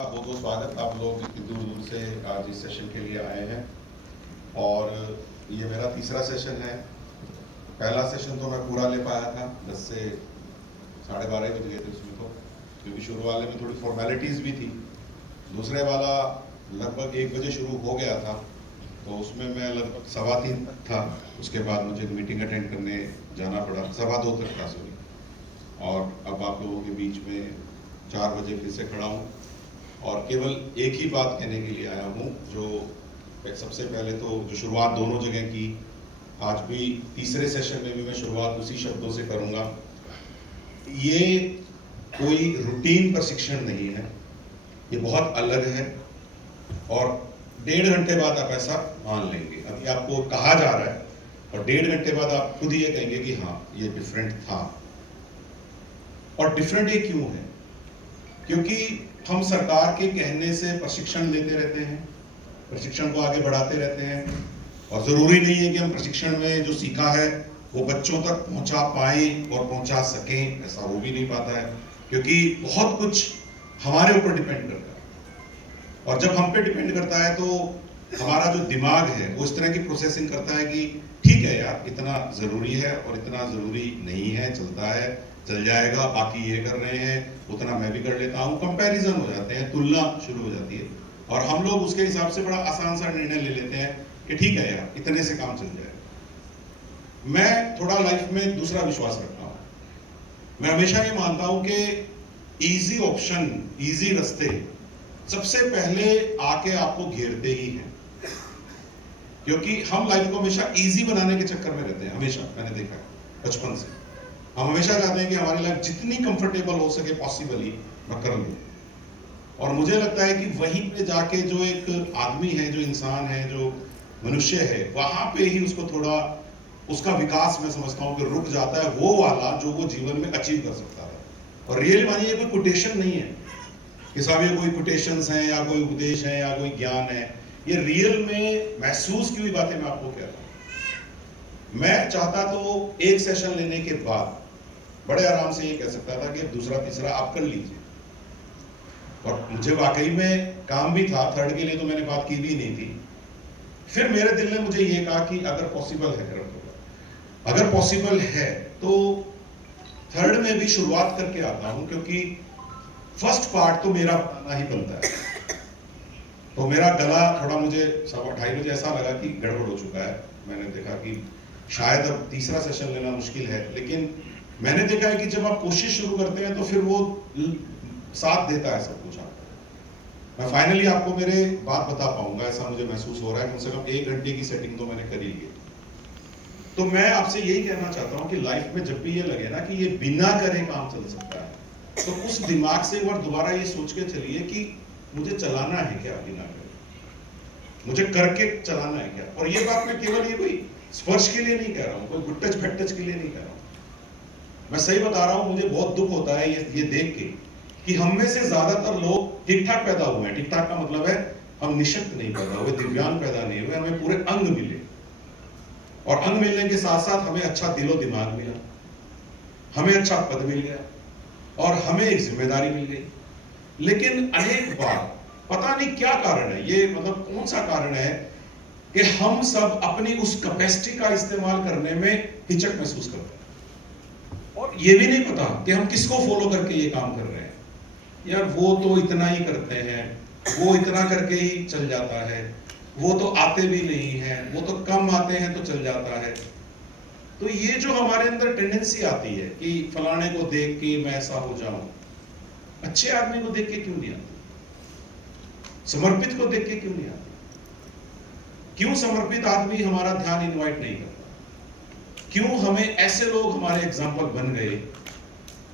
बहुत बहुत स्वागत। आप लोग इतनी दूर दूर से आज इस सेशन के लिए आए हैं और ये मेरा तीसरा सेशन है। पहला सेशन तो मैं पूरा ले पाया था, 10 से 12:30 बज गए थे उसमें, तो क्योंकि शुरू वाले में थोड़ी फॉर्मेलिटीज़ भी थी। दूसरे वाला लगभग 1 बजे शुरू हो गया था, तो उसमें मैं लगभग 3:15 था। उसके बाद मुझे मीटिंग अटेंड करने जाना पड़ा, 2:15 तक था सॉरी। और अब आप लोगों के बीच में 4 बजे फिर से खड़ा हूँ और केवल एक ही बात कहने के लिए आया हूँ। जो सबसे पहले तो जो शुरुआत दोनों जगह की, आज भी तीसरे सेशन में भी मैं शुरुआत उसी शब्दों से करूँगा। ये कोई रूटीन प्रशिक्षण नहीं है, ये बहुत अलग है और 1.5 घंटे बाद आप ऐसा मान लेंगे। अभी आपको कहा जा रहा है और 1.5 घंटे बाद आप खुद ये कहेंगे कि हाँ ये डिफरेंट था। और डिफरेंट ये क्यों है? क्योंकि हम सरकार के कहने से प्रशिक्षण लेते रहते हैं, प्रशिक्षण को आगे बढ़ाते रहते हैं और ज़रूरी नहीं है कि हम प्रशिक्षण में जो सीखा है वो बच्चों तक पहुंचा पाएं और पहुंचा सकें। ऐसा हो भी नहीं पाता है क्योंकि बहुत कुछ हमारे ऊपर डिपेंड करता है। और जब हम पे डिपेंड करता है तो हमारा जो दिमाग है वो इस तरह की प्रोसेसिंग करता है कि ठीक है यार, इतना ज़रूरी है और इतना ज़रूरी नहीं है, चलता है, चल जाएगा, बाकी ये कर रहे हैं उतना मैं भी कर लेता हूँ। कंपैरिजन हो जाते हैं, तुलना शुरू हो जाती है और हम लोग उसके हिसाब से बड़ा आसान सा निर्णय ले लेते हैं कि ठीक है यार, इतने से काम चल जाएगा। मैं थोड़ा लाइफ में दूसरा विश्वास रखता हूँ। मैं हमेशा ये मानता हूँ कि इजी ऑप्शन, इजी रास्ते सबसे पहले आके आपको घेरते ही हैं, क्योंकि हम लाइफ को हमेशा इजी बनाने के चक्कर में रहते हैं। हमेशा मैंने देखा है बचपन से हम हमेशा चाहते हैं कि हमारी लाइफ जितनी कंफर्टेबल हो सके पॉसिबली मैं कर लूं। और मुझे लगता है कि वहीं पे जाके जो एक आदमी है, जो इंसान है, जो मनुष्य है, वहां पे ही उसको थोड़ा उसका विकास मैं समझता हूँ कि रुक जाता है, वो वाला जो वो जीवन में अचीव कर सकता है। और रियल मानिए कोई कोटेशन नहीं है कि साहब ये कोई कोटेशंस हैं या कोई उपदेश है या कोई ज्ञान है। ये रियल में महसूस की हुई बातें मैं आपको कह रहा हूँ। मैं चाहता तो एक सेशन लेने के बाद बड़े आराम से ये कह सकता था कि दूसरा तीसरा आप कर लीजिए, और मुझे वाकई में काम भी था। थर्ड के लिए तो मैंने बात की भी नहीं थी। फिर मेरे दिल ने मुझे ये कहा कि अगर पॉसिबल है करो, अगर पॉसिबल है तो थर्ड में भी शुरुआत करके आता हूं, क्योंकि फर्स्ट पार्ट तो मेरा बनाना ही बनता है। तो मेरा गला थोड़ा मुझे 2:30 बजे ऐसा लगा कि गड़बड़ हो चुका है। मैंने देखा कि शायद अब तीसरा सेशन लेना मुश्किल है, लेकिन मैंने देखा है कि जब आप कोशिश शुरू करते हैं तो फिर वो साथ देता है सब कुछ आपको। मैं फाइनली आपको मेरे बात बता पाऊंगा, ऐसा मुझे महसूस हो रहा है। कम से कम 1 घंटे की सेटिंग तो मैंने कर ही ली। तो मैं आपसे यही कहना चाहता हूं कि लाइफ में जब भी ये लगे ना कि ये बिना करे काम चल सकता है, तो उस दिमाग से एक बार दोबारा ये सोच के चलिए कि मुझे चलाना है क्या बिना करे, मुझे करके चलाना है क्या। और ये बात मैं केवल ये कोई स्पर्श के लिए नहीं कह रहा हूं, कोई गुट्टच भट्टच के लिए नहीं कह रहा हूं। मैं सही बता रहा हूं। मुझे बहुत दुख होता है ये देख के कि हम में से ज्यादातर लोग ठीक ठाक पैदा हुए हैं। ठीक ठाक का मतलब है हम निशक्त नहीं पैदा हुए, दिव्यांग पैदा नहीं हुए, हमें पूरे अंग मिले और अंग मिलने के साथ साथ हमें अच्छा दिलो दिमाग मिला, हमें अच्छा पद मिल गया और हमें एक जिम्मेदारी मिल गई। लेकिन अनेक बार पता नहीं क्या कारण है, ये मतलब कौन सा कारण है कि हम सब अपनी उस कैपेसिटी का इस्तेमाल करने में हिचक महसूस करते हैं और ये भी नहीं पता कि हम किसको फॉलो करके ये काम कर रहे हैं। यार वो तो इतना ही करते हैं, वो इतना करके ही चल जाता है, वो तो आते भी नहीं है, वो तो कम आते हैं तो चल जाता है। तो ये जो हमारे अंदर टेंडेंसी आती है कि फलाने को देख के मैं ऐसा हो जाऊं, अच्छे आदमी को देख के क्यों नहीं आती, समर्पित को देख के क्यों नहीं आती? क्यों समर्पित आदमी हमारा ध्यान इनवाइट नहीं करता? क्यों हमें ऐसे लोग हमारे एग्जाम्पल बन गए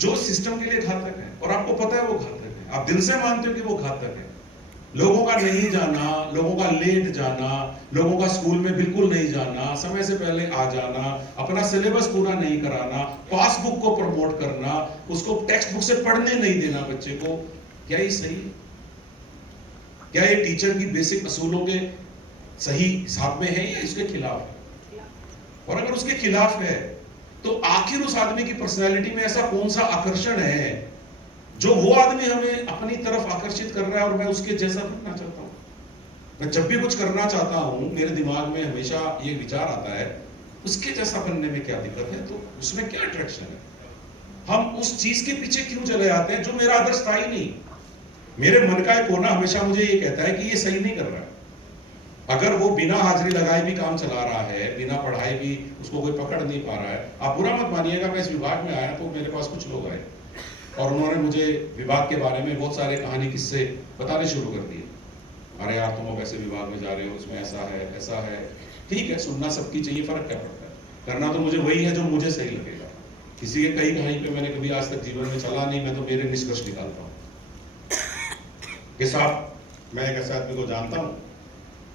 जो सिस्टम के लिए घातक है और आपको पता है वो घातक है, आप दिल से मानते हो कि वो घातक है। लोगों का नहीं जाना, लोगों का लेट जाना, लोगों का स्कूल में बिल्कुल नहीं जाना, समय से पहले आ जाना, अपना सिलेबस पूरा नहीं कराना, पासबुक को प्रमोट करना, उसको टेक्स्ट बुक से पढ़ने नहीं देना बच्चे को, क्या ये सही है? क्या ये टीचर की बेसिक असूलों के सही हिसाब में है या इसके खिलाफ है? और अगर उसके खिलाफ है तो आखिर उस आदमी की पर्सनैलिटी में ऐसा कौन सा आकर्षण है जो वो आदमी हमें अपनी तरफ आकर्षित कर रहा है और मैं उसके जैसा बनना चाहता हूं। मैं जब भी कुछ करना चाहता हूं, मेरे दिमाग में हमेशा ये विचार आता है उसके जैसा बनने में क्या दिक्कत है, तो उसमें क्या अट्रैक्शन है। हम उस चीज के पीछे क्यों चले जाते हैं जो मेरा आदर्श था ही नहीं। मेरे मन का एक कोना हमेशा मुझे ये कहता है कि ये सही नहीं कर रहा है। अगर वो बिना हाजिरी लगाए भी काम चला रहा है, बिना पढ़ाई भी उसको कोई पकड़ नहीं पा रहा है। आप बुरा मत मानिएगा, मैं इस विभाग में आया तो मेरे पास कुछ लोग आए और उन्होंने मुझे विभाग के बारे में बहुत सारे कहानी किस्से बताने शुरू कर दिए। अरे यार तुम अब ऐसे विभाग में जा रहे हो, इसमें ऐसा है ऐसा है। ठीक है, सुनना सबकी चाहिए, फर्क क्या पड़ता है, करना तो मुझे वही है जो मुझे सही लगेगा। किसी के कई कहीं पे मैंने कभी आज तक जीवन में चला नहीं, मैं तो मेरे निष्कर्ष निकालता हूँ कि साहब मैं एक ऐसे आदमी को जानता हूँ,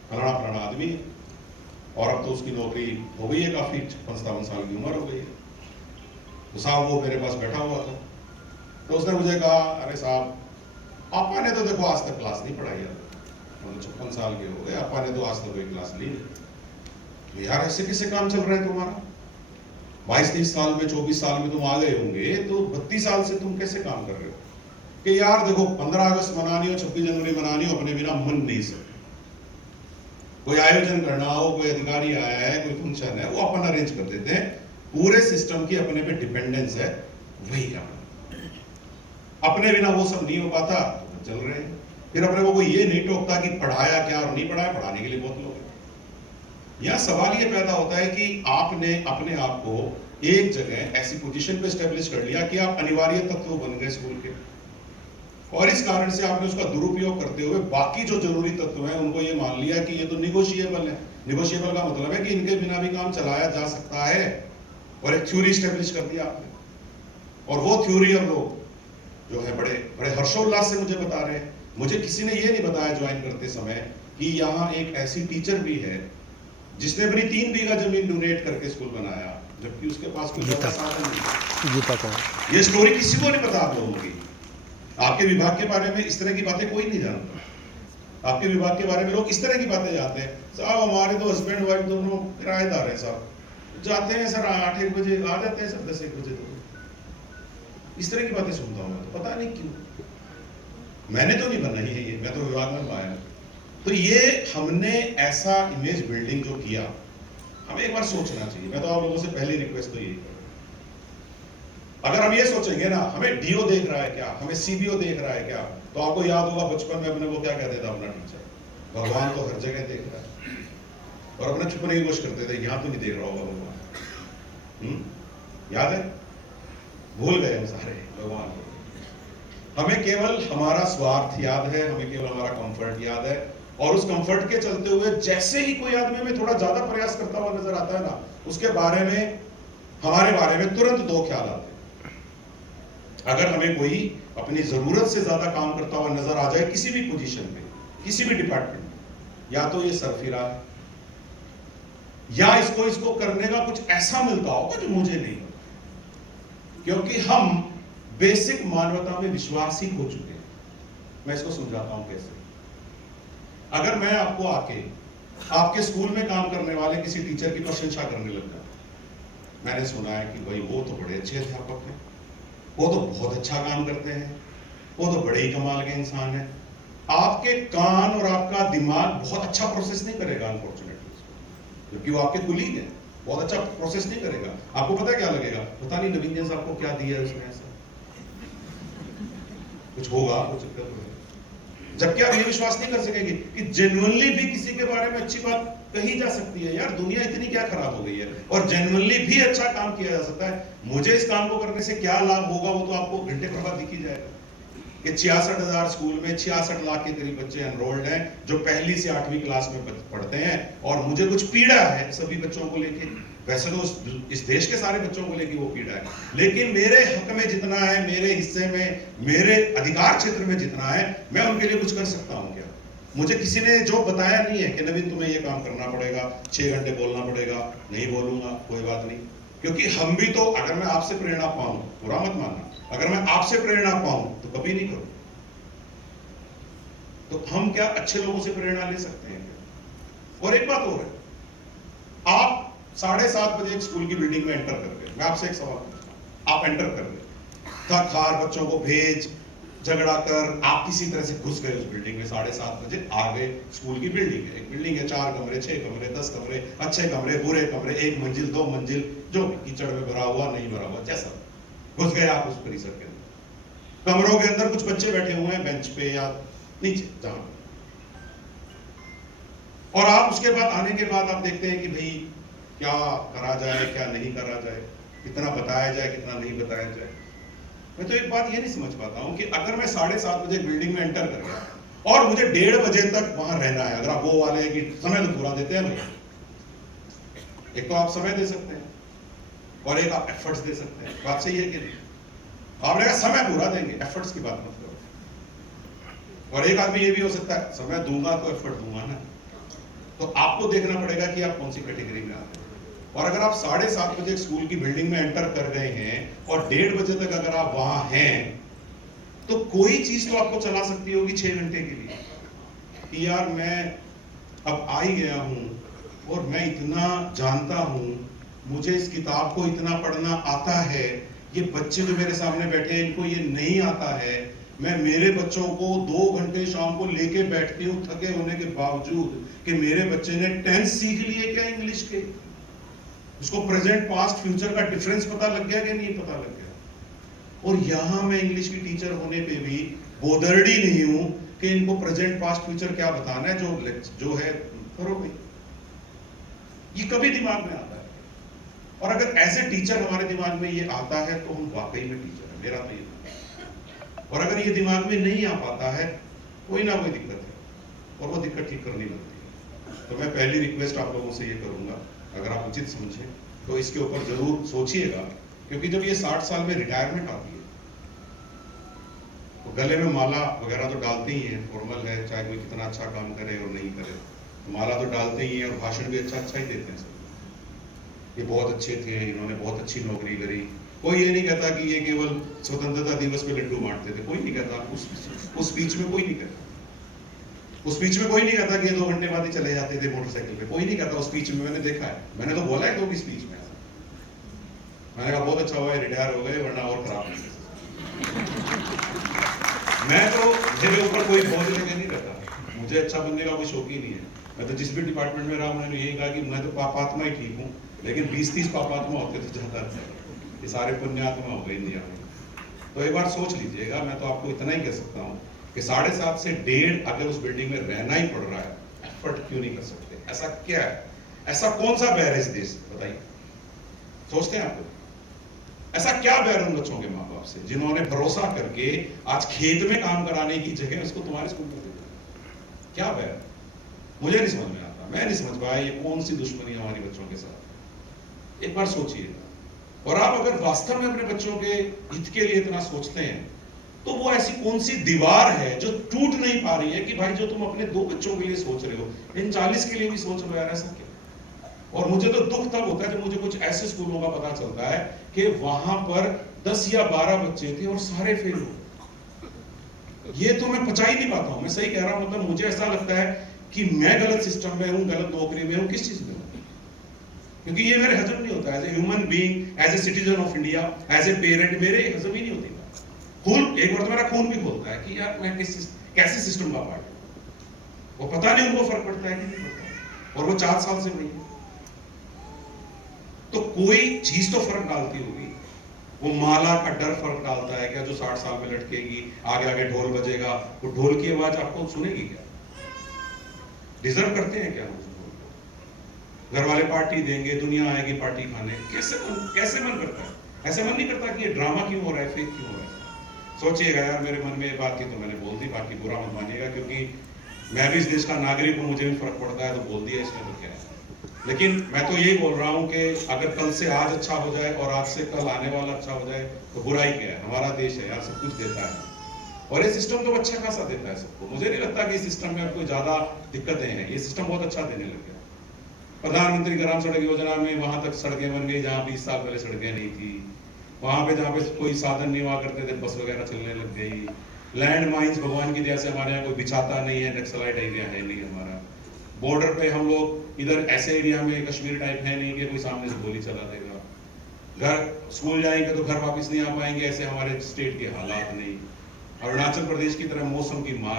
फलाना फलाना आदमी, और अब तो उसकी नौकरी हो गई है, काफी 55 साल की उम्र हो गई है। तो साहब वो मेरे पास बैठा हुआ था, तो उसने मुझे कहा अरे साहब आपा ने तो देखो आज तक क्लास नहीं पढ़ाई है, मतलब 56 साल के हो गए, आपा ने तो आज तक कोई क्लास ली नहीं। यार ऐसे कैसे काम चल रहा है तुम्हारा, 22-23 साल में 24 साल में तुम आ गए होंगे, तो 32 साल से तुम कैसे काम कर रहे हो। कि यार देखो 15 अगस्त मनानी हो, 26 जनवरी मनानी हो, अपने बिना मन नहीं सकते। कोई आयोजन करना हो, कोई अधिकारी आया है, कोई फंक्शन है, वो अपन अरेंज कर देते हैं। पूरे सिस्टम की अपने पे डिपेंडेंस है, वही काम अपने बिना वो सब नहीं हो पाता, तो चल रहे हैं। फिर अपने को कोई ये नहीं टोकता कि पढ़ाया क्या और नहीं पढ़ाया, पढ़ाने के लिए बहुत लोग हैं। यह सवाल ये पैदा होता है कि आपने अपने आप को एक जगह ऐसी पोजीशन पे स्टेब्लिश कर लिया कि आप अनिवार्य तत्व बन गए स्कूल के, और इस कारण से आपने उसका दुरुपयोग करते हुए बाकी जो जरूरी तत्व हैं उनको ये मान लिया कि ये तो निगोशिएबल है। निगोशिएबल का मतलब है कि इनके बिना भी काम चलाया जा सकता है, और एक थ्योरी स्टेब्लिश कर दिया आपने। और वो थ्योरी अब लोग जो है बड़े बड़े हर्षोल्लास से मुझे बता रहे हैं। मुझे किसी ने ये नहीं बताया ज्वाइन करते समय कि यहाँ एक ऐसी टीचर भी है जिसने अपनी 3 बीघा जमीन डोनेट करके स्कूल बनाया, जबकि उसके पास कोई साधन नहीं। ये स्टोरी किसी को नहीं पता आप लोगों की। आपके विभाग के बारे में इस तरह की बातें कोई नहीं जानता। आपके विभाग के बारे में लोग इस तरह की बातें जानते हैं, साहब हमारे तो हस्बैंड वाइफ दोनों किराएदार हैं साहब, जाते हैं सर 8-1 बजे, आ जाते हैं सर 10-1 बजे। तो इस तरह की बातें सुनता हूं मैं, तो पता नहीं क्यों। मैंने तो नहीं बनाई है ये, मैं तो विभाग में आया। तो ये हमने ऐसा इमेज बिल्डिंग जो किया, हमें एक बार सोचना चाहिए। मैं तो आप लोगों से पहली रिक्वेस्ट तो यही करूं, अगर हम ये सोचेंगे ना हमें डीओ देख रहा है क्या, हमें सीबीओ देख रहा है क्या, तो आपको याद होगा बचपन में अपने को क्या कहते था अपना टीचर, भगवान तो हर जगह देख रहा है, और अपने छुपने की कोशिश करते थे यहां तो नहीं देख रहा होगा भगवान। याद है, भूल गए हम सारे भगवान को। हमें केवल हमारा स्वार्थ याद है, हमें केवल हमारा कंफर्ट याद है, और उस कंफर्ट के चलते हुए जैसे ही कोई आदमी में थोड़ा ज्यादा प्रयास करता हुआ नजर आता है ना, उसके बारे में, हमारे बारे में तुरंत 2 ख्याल आते हैं। अगर हमें कोई अपनी जरूरत से ज्यादा काम करता हुआ नजर आ जाए किसी भी पोजीशन पे, किसी भी डिपार्टमेंट में, या तो ये सरफिरा है, या इसको करने का कुछ ऐसा मिलता होगा जो मुझे नहीं, क्योंकि हम बेसिक मानवता में विश्वास ही खो चुके हैं। मैं इसको समझाता हूं कैसे। अगर मैं आपको आके आपके स्कूल में काम करने वाले किसी टीचर की प्रशंसा करने लगा, मैंने सुना है कि भाई वो तो बड़े अच्छे अध्यापक हैं, वो तो बहुत अच्छा काम करते हैं, वो तो बड़े ही कमाल के इंसान हैं, आपके कान और आपका दिमाग बहुत अच्छा प्रोसेस नहीं करेगा अनफॉर्चुनेटली, क्योंकि वो आपके कुलीग हैं, बहुत अच्छा प्रोसेस नहीं करेगा। आपको पता है क्या लगेगा, पता नहीं नवीन ने आपको क्या दिया है उसमें, ऐसा कुछ होगा, कुछ चक्कर होगा। जबकि आप ये विश्वास नहीं कर सकेंगे कि जेन्युइनली भी किसी के बारे में अच्छी बात कही जा सकती है। यार दुनिया इतनी क्या खराब हो गई है, और जेन्युइनली भी अच्छा काम किया जा सकता है। मुझे इस काम को करने से क्या लाभ होगा वो तो आपको घंटे भर बाद दिख ही जाएगा। कि 66,000 स्कूल में 66 लाख के करीब बच्चे एनरोल्ड हैं जो पहली से 8वीं क्लास में पढ़ते हैं, और मुझे कुछ पीड़ा है सभी बच्चों को लेके। वैसे तो इस देश के सारे बच्चों को लेके वो पीड़ा है, लेकिन मेरे हक में जितना है, मेरे हिस्से में, मेरे अधिकार क्षेत्र में जितना है, मैं उनके लिए कुछ कर सकता हूं क्या? मुझे किसी ने जो बताया नहीं है कि नवीन तुम्हें ये काम करना पड़ेगा, 6 घंटे बोलना पड़ेगा। नहीं बोलूंगा, कोई बात नहीं, क्योंकि हम भी तो, अगर मैं आपसे प्रेरणा पाऊं, बुरा मत मानना, अगर मैं आपसे प्रेरणा पाऊं तो कभी नहीं करूं। तो हम क्या अच्छे लोगों से प्रेरणा ले सकते हैं? और एक बात और है, आप 7:30 बजे एक स्कूल की बिल्डिंग में एंटर कर गए, मैं आपसे एक सवाल पूछता हूं, आप एंटर कर गए, थक हार बच्चों को भेज, झगड़ा कर आप किसी तरह से घुस गए उस बिल्डिंग में, 7:30 बजे आ गए। स्कूल की बिल्डिंग है, एक बिल्डिंग है, 4 कमरे, 6 कमरे, 10 कमरे, अच्छे कमरे, बुरे कमरे, 1 मंजिल, 2 मंजिल, जो भी कीचड़ में भरा हुआ, नहीं भरा हुआ, जैसा घुस गए आप उस परिसर के अंदर। कमरों के अंदर कुछ बच्चे बैठे हुए हैं बेंच पे या नीचे जहां, और आप उसके बाद आने के बाद आप देखते हैं कि भाई क्या करा जाए, क्या नहीं करा जाए, कितना बताया जाए, कितना नहीं बताया जाए। मैं तो एक बात ये नहीं समझ पाता हूं कि अगर मैं 7:30 बजे बिल्डिंग में एंटर कर गया और मुझे 1:30 बजे तक वहां रहना है, अगर आप वो वाले हैं कि समय तो पूरा देते हैं भैया, एक तो आप समय दे सकते हैं और एक आप एफर्ट्स दे सकते हैं। बात सही है कि नहीं? आपने कहा समय पूरा देंगे, एफर्ट्स की बात मत करो। और एक आदमी ये भी हो सकता है समय दूंगा तो एफर्ट दूंगा ना, तो आपको देखना पड़ेगा कि आप कौन सी कैटेगरी में आते हैं। और अगर आप 7:30 बजे स्कूल की बिल्डिंग में एंटर कर गए हैं और 1:30 बजे तक अगर आप वहां हैं, तो कोई चीज तो आपको चला सकती होगी 6 घंटे के लिए कि यार मैं अब आ ही गया हूं और मैं इतना जानता हूं, मुझे इस किताब को इतना पढ़ना आता है, ये बच्चे जो मेरे सामने बैठे हैं इनको ये नहीं आता है, मैं मेरे बच्चों को 2 घंटे शाम को लेके बैठती हूँ थके होने के बावजूद कि मेरे बच्चे ने टेंस सीख लिए क्या इंग्लिश के, उसको प्रेजेंट पास्ट फ्यूचर का डिफरेंस पता लग गया कि नहीं पता लग गया। और यहां मैं इंग्लिश की टीचर होने पे भी बोदरडी नहीं हूं कि इनको प्रेजेंट पास्ट फ्यूचर क्या बताना है, जो है करो भाई। ये कभी दिमाग में आता है, और अगर ऐसे टीचर हमारे दिमाग में ये आता है तो हम वाकई में टीचर है, मेरा तो ये। और अगर ये दिमाग में नहीं आ पाता है, कोई ना कोई दिक्कत है और वो दिक्कत ठीक करनी बनती है। तो मैं पहली रिक्वेस्ट आप लोगों से ये करूंगा, अगर आप उचित समझें तो इसके ऊपर जरूर सोचिएगा, क्योंकि जब ये 60 साल में रिटायरमेंट आती है तो गले में माला वगैरह तो डालते ही हैं, फॉर्मल है, चाहे कोई कितना अच्छा काम करे और नहीं करे, तो माला तो डालते ही हैं और भाषण भी अच्छा अच्छा ही देते हैं सब। ये बहुत अच्छे थे, इन्होंने बहुत अच्छी नौकरी करी। कोई ये नहीं कहता कि ये केवल स्वतंत्रता दिवस पे लड्डू बांटते थे, कोई नहीं कहता। उस स्पीच में कोई नहीं कहता, उस स्पीच में कोई नहीं कहता कि ये 2 घंटे बाद ही चले जाते थे मोटरसाइकिल पे, कोई नहीं कहता उस स्पीच में। मैंने देखा है, मैंने तो बोला है 2 की स्पीच में, मैंने कहा बहुत अच्छा हुआ है रिटायर हो गए, वरना और खराब नहीं। मैं तो मेरे ऊपर कोई बोझ लेके नहीं रहता, मुझे अच्छा बनने का कोई शौक ही नहीं है। मैं तो जिस भी डिपार्टमेंट में रहा मैंने यही कहा कि मैं तो पापात्मा ही ठीक हूँ, लेकिन 20-30 पापात्मा होते तो ज्यादा अच्छा, ये सारे पुण्यात्मा हो गए इंडिया में। तो एक बार सोच लीजिएगा, मैं तो आपको इतना ही कह सकता हूँ कि 7:30 से 1:30 अगर उस बिल्डिंग में रहना ही पड़ रहा है, एफर्ट क्यों नहीं कर सकते? ऐसा क्या है, ऐसा कौन सा बैर है इस देश में, बताइए। सोचते हैं आपको ऐसा क्या बैर उन बच्चों के माँ बाप से जिन्होंने भरोसा करके आज खेत में काम कराने की जगह उसको तुम्हारे स्कूल में भेजा? क्या बैर? मुझे नहीं समझ में आता, मैं नहीं समझ पाया ये कौन सी दुश्मनी हमारे बच्चों के साथ। एक बार सोचिएगा, और आप अगर वास्तव में अपने बच्चों के हित के लिए इतना सोचते हैं तो वो ऐसी कौन सी दीवार है जो टूट नहीं पा रही है कि भाई जो तुम अपने 2 बच्चों के लिए सोच रहे हो, इन 40 के लिए भी सोच लो यार, ऐसा क्या? और मुझे तो दुख तब होता है जब मुझे कुछ ऐसे स्कूलों का पता चलता है कि वहां पर 10 या 12 बच्चे थे और सारे फेल हो। ये तो मैं पचा ही नहीं पाता हूं, मैं सही कह रहा हूं। मतलब मुझे ऐसा लगता है कि मैं गलत सिस्टम में हूं, गलत नौकरी में हूं, किस चीज में हूं, क्योंकि ये मेरे हजम नहीं होता। As a human being, as a citizen of India, as a parent, मेरे हजम ही नहीं होती। खून एक बार तो मेरा खून भी खोलता है कि यार मैं कैसे सिस्टम का पार्ट हूं। वो पता नहीं उनको फर्क पड़ता है कि नहीं पड़ता, और वो 4 साल से वही है। तो कोई चीज तो फर्क डालती होगी। वो माला का डर फर्क डालता है क्या, जो 60 साल में लटकेगी, आगे आगे ढोल बजेगा, वो ढोल की आवाज आपको सुनेगी क्या? डिजर्व करते हैं क्या? घर वाले पार्टी देंगे, दुनिया आएगी पार्टी खाने, कैसे मन करता है? ऐसे मन नहीं करता कि ये ड्रामा क्यों हो रहा है, फेक क्यों हो रहा है? सोचिएगा यार, मेरे मन में ये बात की तो मैंने बोल दी, बाकी बुरा मत मानिएगा, क्योंकि मैं भी इस देश का नागरिक हूं, मुझे भी फर्क पड़ता है तो बोल दिया, इसमें तो क्या है। लेकिन मैं तो यही बोल रहा हूं कि अगर कल से आज अच्छा हो जाए और आज से कल आने वाला अच्छा हो जाए तो बुराई क्या है? हमारा देश है यार, सब कुछ देता है, और ये सिस्टम तो अच्छा खासा देता है सबको। मुझे नहीं लगता कि इस सिस्टम में कोई ज्यादा दिक्कतें हैं, ये सिस्टम बहुत अच्छा देने लग गया। प्रधानमंत्री ग्राम सड़क योजना में वहां तक सड़कें बन गई जहां 20 साल पहले सड़कें नहीं थी। वहां पे जहाँ पे कोई साधन नहीं हुआ करते थे, बस वगैरह चलने लग गई। लैंड माइंस भगवान की दया से हमारे यहाँ कोई बिछाता नहीं है, नक्सलाइट एरिया है नहीं हमारा। बॉर्डर पे हम लोग इधर ऐसे एरिया में कश्मीर टाइप है नहीं कि कोई सामने से गोली चला देगा। घर स्कूल जाएंगे तो घर वापस नहीं आ पाएंगे, ऐसे हमारे स्टेट के हालात नहीं। अरुणाचल प्रदेश की तरह मौसम की मार